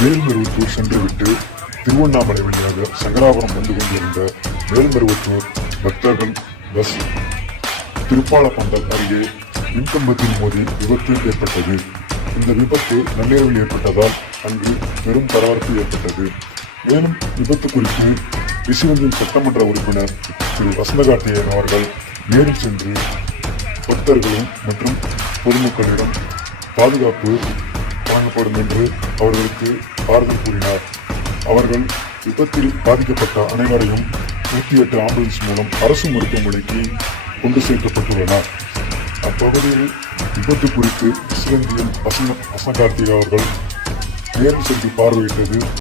மேல்மருவத்தூர் சென்றுவிட்டு திருவண்ணாமலை வழியாக சங்கராபுரம் வந்து கொண்டிருந்த மேல்மருவத்தூர் பக்தர்கள் பஸ் திருப்பாலப்பந்தல் அருகே மின்கம்பத்தில் மோதி விபத்து ஏற்பட்டது. இந்த விபத்து நள்ளிரவில் ஏற்பட்டதால் அங்கு பெரும் பரபரப்பு ஏற்பட்டது. மேலும் விபத்து குறித்து ரிஷிவந்தின் சட்டமன்ற உறுப்பினர் திரு வசந்தகார்த்திகேயன் அவர்கள் நேரில் சென்று பக்தர்களும் மற்றும் பொதுமக்களிடம் பாதுகாப்பு வழங்கப்படும் என்று அவர்களுக்கு ஆறுதல் கூறினார். அவர்கள் விபத்தில் பாதிக்கப்பட்ட அனைவரையும் 108 ஆம்புலன்ஸ் மூலம் அரசு மருத்துவமனைக்கு கொண்டு சேர்க்கப்பட்டுள்ளனர். அப்பகுதியில் விபத்து குறித்து ரிஷிவந்தியின் வசந்தகார்த்திகேயன் அவர்கள் நேரில் சென்று பார்வையிட்டது